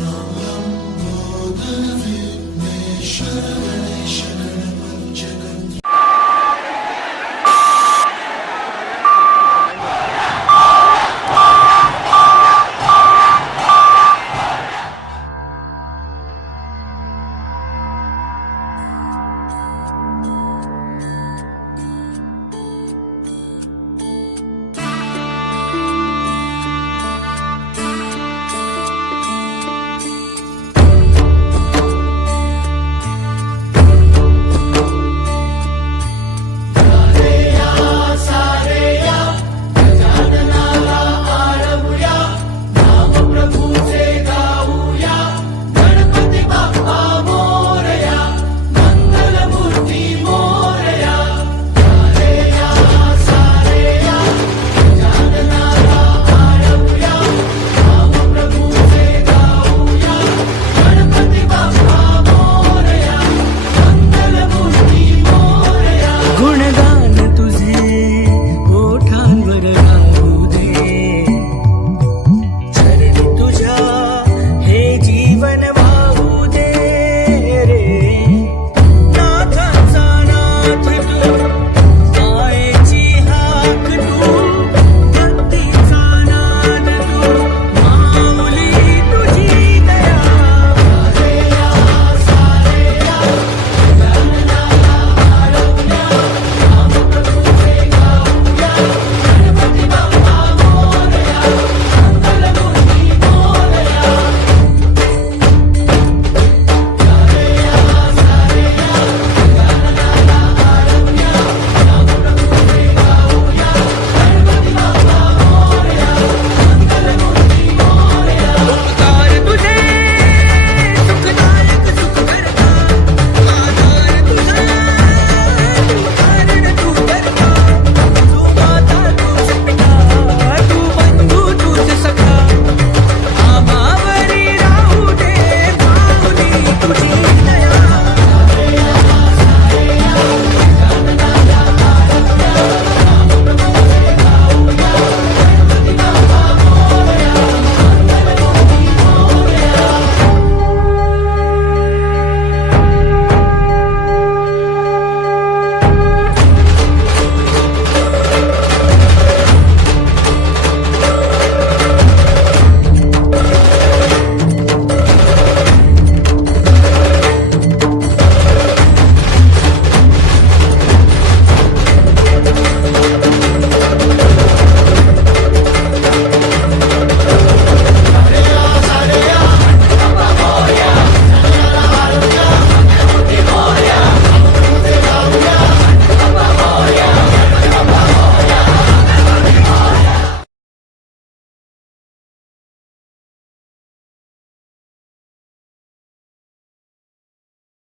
Nam Nam Bodhavi Nishara